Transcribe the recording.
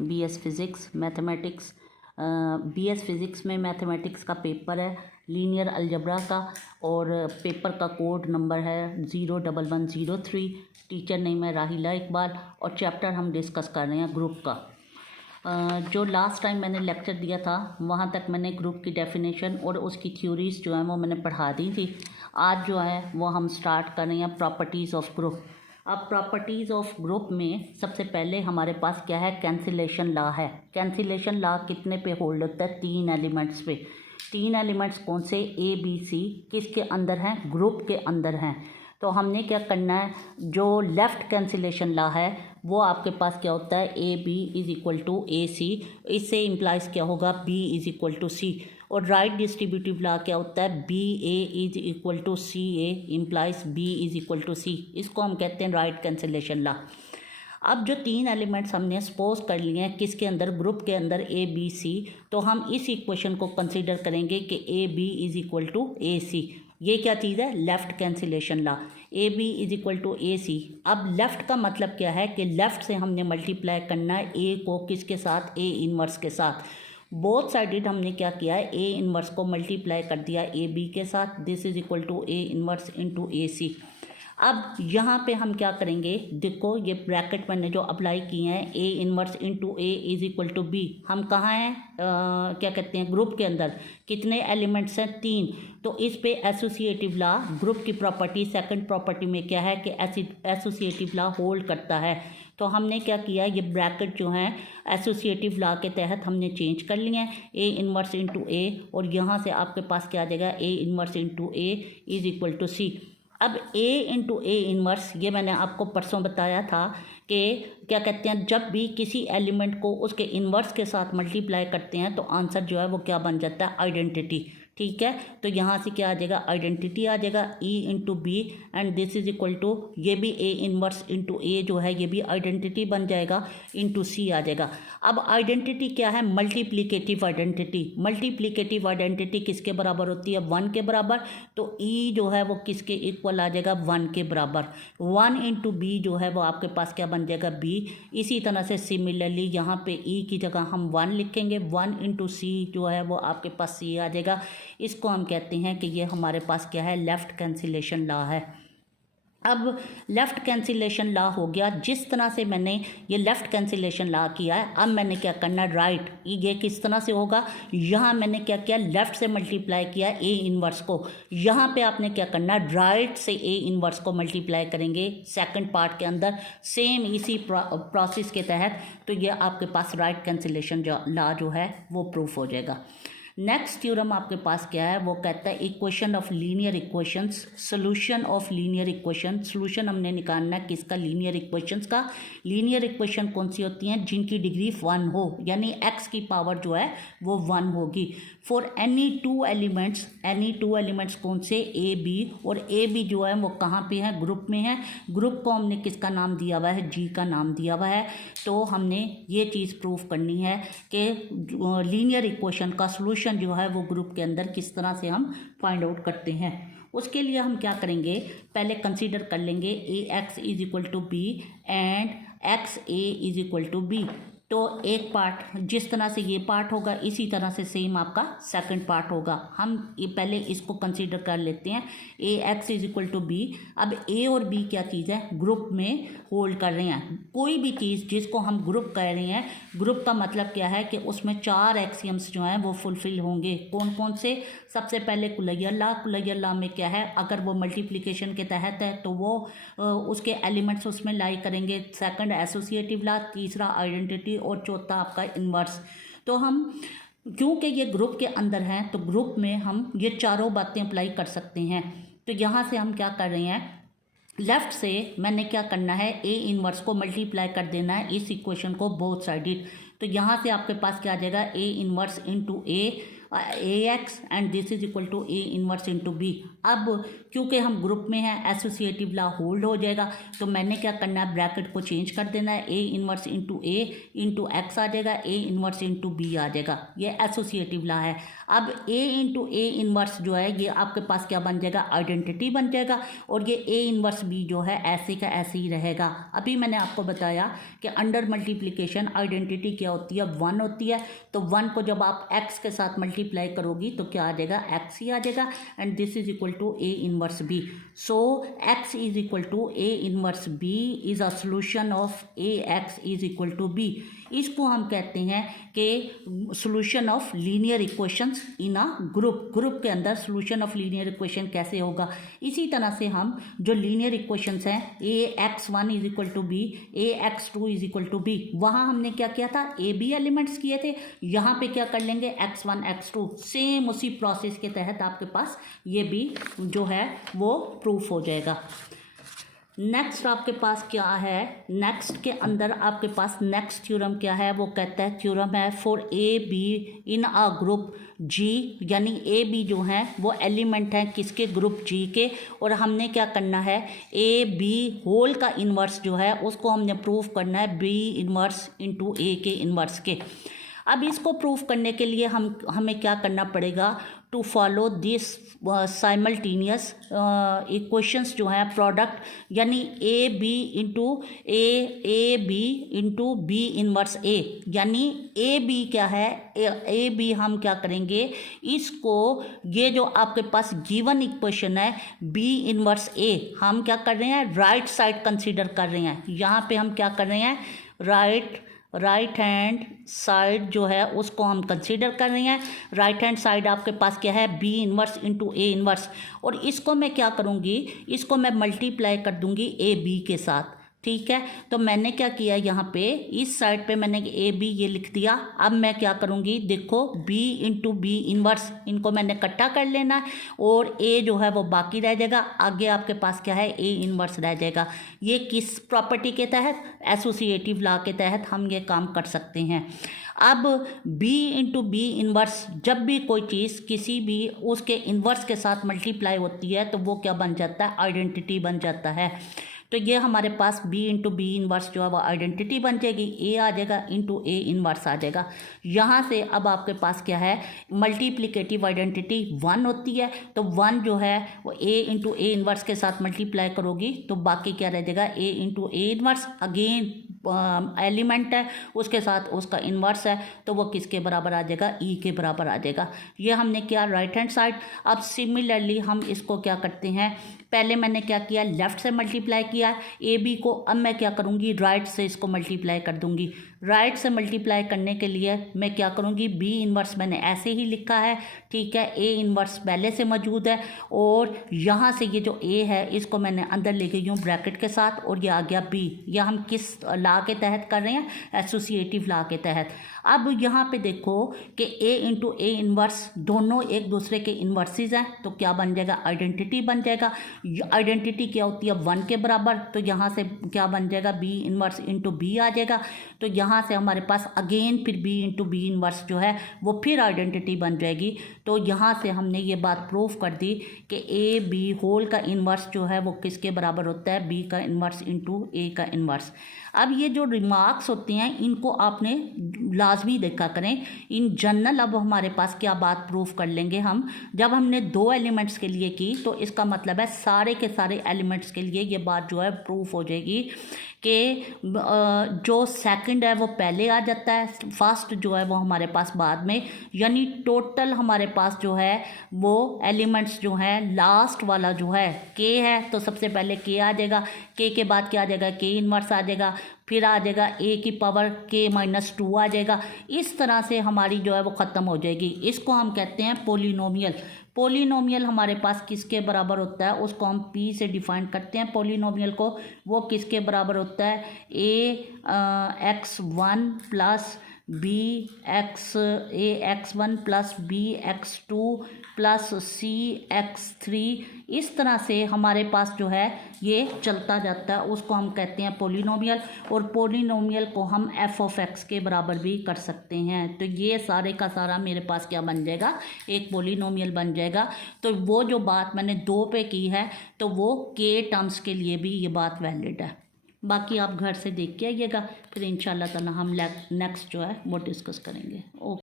BS physics mathematics. BS physics में mathematics का paper है लीनियर अलजब्रा का, और पेपर का कोड नंबर है 01103। टीचर नेम है राहिला इकबाल, और चैप्टर हम डिस्कस कर रहे हैं ग्रुप का। जो लास्ट टाइम मैंने लेक्चर दिया था वहाँ तक मैंने ग्रुप की डेफिनेशन और उसकी थ्योरीज जो है वो मैंने पढ़ा दी थी। आज जो है वो हम स्टार्ट कर रहे हैं प्रॉपर्टीज़ ऑफ ग्रुप। अब प्रॉपर्टीज़ ऑफ ग्रुप में सबसे पहले हमारे पास क्या है, कैंसिलेशन लॉ है। कैंसिलेशन लॉ कितने पे होल्ड होता है, 3 एलिमेंट्स पे। 3 एलिमेंट्स कौन से, ए बी सी, किसके अंदर हैं, ग्रुप के अंदर हैं। तो हमने क्या करना है, जो लेफ़्ट कैंसिलेशन लॉ है वो आपके पास क्या होता है, A B is equal to A C. इससे इम्प्लाइज क्या होगा, B is equal to C. और राइट डिस्ट्रीब्यूटिव लॉ क्या होता है, B A is equal to C A implies B is equal to C. इसको हम कहते हैं राइट कैंसिलेशन लॉ। अब जो 3 एलिमेंट्स हमने सपोज कर लिए हैं किसके अंदर, ग्रुप के अंदर ए बी सी, तो हम इस इक्वेशन को कंसीडर करेंगे कि A B is equal to A C. ये क्या चीज़ है, left cancellation law, A B is equal to A C. अब लेफ़्ट का मतलब क्या है कि लेफ़्ट से हमने मल्टीप्लाई करना है ए को किसके साथ, ए इनवर्स के साथ। बोथ साइडेड हमने क्या किया है, ए इनवर्स को मल्टीप्लाई कर दिया ए बी के साथ, this is equal to A inverse into A C. अब यहाँ पे हम क्या करेंगे, देखो ये ब्रैकेट मैंने जो अप्लाई किए हैं, A inverse into A is equal to B. हम कहाँ हैं, क्या कहते हैं, ग्रुप के अंदर। कितने एलिमेंट्स हैं, 3। तो इस पे एसोसिएटिव लॉ, ग्रुप की प्रॉपर्टी सेकंड प्रॉपर्टी में क्या है कि एसोसिएटिव लॉ होल्ड करता है। तो हमने क्या किया, ये ब्रैकेट जो है एसोसिएटिव लॉ के तहत हमने चेंज कर लिए हैं, ए इनवर्स इंटू ए, और यहाँ से आपके पास क्या आ जाएगा, A inverse into A is equal to C. अब ए इंटू ए इनवर्स, ये मैंने आपको परसों बताया था कि क्या कहते हैं, जब भी किसी एलिमेंट को उसके इन्वर्स के साथ मल्टीप्लाई करते हैं तो आंसर जो है वो क्या बन जाता है, आइडेंटिटी। ठीक है, तो यहाँ से क्या आ जाएगा, आइडेंटिटी आ जाएगा, E into B and this is equal to, ये भी ए इनवर्स इंटू ए जो है ये भी आइडेंटिटी बन जाएगा, इंटू सी आ जाएगा। अब आइडेंटिटी क्या है, मल्टीप्लिकेटिव आइडेंटिटी। मल्टीप्लिकेटिव आइडेंटिटी किसके बराबर होती है, 1 के बराबर। तो ई जो है वो किसके इक्वल आ जाएगा, 1 के बराबर। 1 इंटू बी जो है वो आपके पास क्या बन जाएगा, बी। इसी तरह से सिमिलरली यहाँ पे ई की जगह हम 1 लिखेंगे, 1 इंटू सी जो है वो आपके पास सी आ जाएगा। इसको हम कहते हैं कि ये हमारे पास क्या है, लेफ़्ट कैंसिलेशन लॉ है। अब लेफ़्ट कैंसिलेशन लॉ हो गया, जिस तरह से मैंने ये लेफ़्ट कैंसिलेशन लॉ किया है, अब मैंने क्या करना है, राइट। ये किस तरह से होगा, यहाँ मैंने क्या किया, लेफ़्ट से मल्टीप्लाई किया ए इनवर्स को, यहाँ पे आपने क्या करना है, राइट से ए इनवर्स को मल्टीप्लाई करेंगे सेकंड पार्ट के अंदर, सेम इसी प्रोसेस के तहत। तो ये आपके पास राइट कैंसिलेशन लॉ जो है वो प्रूफ हो जाएगा। नेक्स्ट थ्योरम आपके पास क्या है, वो कहता है equation of linear equations, solution of linear equation. Solution हमने निकालना है किसका, लीनियर इक्वेशंस का। लीनियर इक्वेशन कौन सी होती हैं, जिनकी डिग्री 1 हो, यानी x की पावर जो है वो 1 होगी। For any 2 elements, any 2 elements कौन से, ए बी, और ए बी जो है वो कहाँ पे है, ग्रुप में है। ग्रुप को हमने किसका नाम दिया हुआ है, जी का नाम दिया हुआ है। तो हमने ये चीज़ प्रूफ करनी है कि लीनियर इक्वेशन का सोल्यूशन जो है वो ग्रुप के अंदर किस तरह से हम फाइंड आउट करते हैं। उसके लिए हम क्या करेंगे, पहले कंसीडर कर लेंगे A X is equal to B and X A is equal to B. तो एक पार्ट जिस तरह से ये पार्ट होगा इसी तरह से सेम आपका सेकंड पार्ट होगा। हम ये पहले इसको कंसीडर कर लेते हैं, A X is equal to B. अब ए और बी क्या चीज़ है, ग्रुप में होल्ड कर रहे हैं। कोई भी चीज़ जिसको हम ग्रुप कह रहे हैं, ग्रुप का मतलब क्या है कि उसमें 4 एक्सियम्स जो हैं वो फुलफिल होंगे। कौन कौन से, सबसे पहले कुलैयर लॉ। कुलैयर लॉ में क्या है, अगर वो मल्टीप्लिकेशन के तहत है तो वो उसके एलिमेंट्स उसमें लाई करेंगे। सेकंड एसोसिएटिव लॉ, तीसरा आइडेंटिटी, और चौथा आपका इन्वर्स। तो हम क्योंकि ये ग्रुप के अंदर हैं तो ग्रुप में हम ये चारों बातें अप्लाई कर सकते हैं। तो यहाँ से हम क्या कर रहे हैं, लेफ़्ट से मैंने क्या करना है, ए इनवर्स को मल्टीप्लाई कर देना है इस इक्वेशन को बोथ साइडेड। तो यहाँ से आपके पास क्या आ जाएगा, A inverse into A A X and this is equal to A inverse into B. अब क्योंकि हम ग्रुप में हैं एसोसिएटिव लॉ होल्ड हो जाएगा, तो मैंने क्या करना है, ब्रैकेट को चेंज कर देना है, A inverse into A into X आ जाएगा, ए इनवर्स इंटू बी आ जाएगा, ये एसोसिएटिव लॉ है। अब ए इंटू ए इनवर्स जो है ये आपके पास क्या बन जाएगा, आइडेंटिटी बन जाएगा, और ये ए इनवर्स बी जो है ऐसे का ऐसे ही रहेगा। अभी मैंने आपको बताया कि अंडर मल्टीप्लिकेशन आइडेंटिटी क्या होती है, 1 होती है, तो 1 को जब आप x के साथ मल्टीप्लाई करोगी तो क्या आ जाएगा, x ही आ जाएगा, and this is equal to A inverse B. So x is equal to A inverse B is a solution of A X is equal to B. इसको हम कहते हैं कि solution of linear equations in a group के अंदर solution of linear equation कैसे होगा। इसी तरह से हम जो लीनियर इक्वेशंस हैं ax1 is equal to B, ax2 is equal to B, वहाँ हमने क्या किया था, ए बी एलिमेंट्स किए थे, यहाँ पे क्या कर लेंगे, x1 x2, सेम उसी प्रोसेस के तहत आपके पास ये भी जो है वो प्रूफ हो जाएगा। नेक्स्ट आपके पास क्या है, नेक्स्ट के अंदर आपके पास नेक्स्ट थ्योरम क्या है, वो कहता है थ्योरम है for A B in a group G, यानी ए बी जो हैं वो एलिमेंट हैं किसके, ग्रुप जी के, और हमने क्या करना है, ए बी होल का इन्वर्स जो है उसको हमने प्रूफ करना है बी इन्वर्स इंटू ए के इन्वर्स के। अब इसको प्रूफ करने के लिए हमें क्या करना पड़ेगा, to follow this simultaneous equations जो है प्रोडक्ट, यानी A B into A B into B inverse A, यानी ए बी क्या है, ए बी हम क्या करेंगे, इसको ये जो आपके पास गिवन इक्वेशन है बी इनवर्स ए, हम क्या कर रहे हैं, राइट साइड कंसीडर कर रहे हैं। यहाँ पे हम क्या कर रहे हैं, राइट हैंड साइड जो है उसको हम कंसीडर कर रहे हैं। राइट हैंड साइड आपके पास क्या है, B inverse into A inverse, और इसको मैं क्या करूँगी, इसको मैं मल्टीप्लाई कर दूँगी ए बी के साथ, ठीक है। तो मैंने क्या किया, यहाँ पे इस साइड पे मैंने ए बी ये लिख दिया। अब मैं क्या करूँगी, देखो बी इंटू बी इनवर्स, इनको मैंने इकट्ठा कर लेना है, और ए जो है वो बाकी रह जाएगा, आगे आपके पास क्या है, ए इनवर्स रह जाएगा। ये किस प्रॉपर्टी के तहत, एसोसिएटिव लॉ के तहत हम ये काम कर सकते हैं। अब b इंटू बी इनवर्स, जब भी कोई चीज़ किसी भी उसके इनवर्स के साथ मल्टीप्लाई होती है तो वो क्या बन जाता है, आइडेंटिटी बन जाता है। तो ये हमारे पास b इंटू बी इनवर्स जो है वो आइडेंटिटी बन जाएगी, a आ जाएगा इंटू ए इनवर्स आ जाएगा। यहाँ से अब आपके पास क्या है, मल्टीप्लिकेटिव आइडेंटिटी 1 होती है, तो 1 जो है वो a इंटू ए इनवर्स के साथ मल्टीप्लाई करोगी तो बाकी क्या रह जाएगा, a into A inverse, again element है उसके साथ उसका इन्वर्स है, तो वो किसके बराबर आ जाएगा, ई के बराबर आ जाएगा। ये हमने किया राइट हैंड साइड। अब सिमिलरली हम इसको क्या करते हैं, पहले मैंने क्या किया, लेफ़्ट से मल्टीप्लाई किया ए बी को, अब मैं क्या करूँगी, राइट से इसको मल्टीप्लाई कर दूँगी। राइट से मल्टीप्लाई करने के लिए मैं क्या करूँगी, बी इनवर्स मैंने ऐसे ही लिखा है, ठीक है, ए इनवर्स पहले से मौजूद है, और यहाँ से ये जो ए है इसको मैंने अंदर ले गई हूँ ब्रैकेट के साथ, और ये आ गया बी। यह हम किस लॉ के तहत कर रहे हैं, एसोसिएटिव लॉ के तहत। अब यहाँ पे देखो कि ए इंटू ए इनवर्स दोनों एक दूसरे के इन्वर्सेस हैं, तो क्या बन जाएगा, आइडेंटिटी बन जाएगा। आइडेंटिटी क्या होती है, 1 के बराबर, तो यहाँ से क्या बन जाएगा, बी इनवर्स इंटू बी आ जाएगा। तो यहाँ से हमारे पास अगेन फिर बी इंटू बी इनवर्स जो है वो फिर आइडेंटिटी बन जाएगी। तो यहाँ से हमने ये बात प्रूफ कर दी कि ए बी होल का इन्वर्स जो है वो किसके बराबर होता है, बी का इन्वर्स इंटू ए का इन्वर्स। अब ये जो रिमार्क्स होते हैं इनको आपने लाजमी देखा करें। इन जनरल अब हमारे पास क्या बात प्रूफ कर लेंगे हम, जब हमने 2 एलिमेंट्स के लिए की तो इसका मतलब है सारे के सारे एलिमेंट्स के लिए ये बात जो है प्रूफ हो जाएगी कि जो सेकंड है वो पहले आ जाता है, फर्स्ट जो है वो हमारे पास बाद में, यानी टोटल हमारे पास जो है वो एलिमेंट्स जो हैं, लास्ट वाला जो है के है तो सबसे पहले के आ जाएगा, के बाद क्या आ जाएगा, के इनवर्स आ जाएगा, फिर आ जाएगा ए की पावर k-2 आ जाएगा। इस तरह से हमारी जो है वो ख़त्म हो जाएगी। इसको हम कहते हैं पोलिनोमियल। पोलिनोमियल हमारे पास किसके बराबर होता है, उसको हम p से डिफाइन करते हैं पोलिनोमियल को। वो किसके बराबर होता है, ax1 plus ax1 plus bx2 plus cx3 इस तरह से हमारे पास जो है ये चलता जाता है, उसको हम कहते हैं पोलिनोमियल। और पोलिनोमियल को हम एफ ऑफ एक्स के बराबर भी कर सकते हैं। तो ये सारे का सारा मेरे पास क्या बन जाएगा, एक पोलिनोमियल बन जाएगा। तो वो जो बात मैंने 2 पे की है तो वो के टर्म्स के लिए भी ये बात वैलिड है। बाकी आप घर से देख के आइएगा, फिर इंशाल्लाह ताला हम नेक्स्ट जो है वो डिस्कस करेंगे। ओके।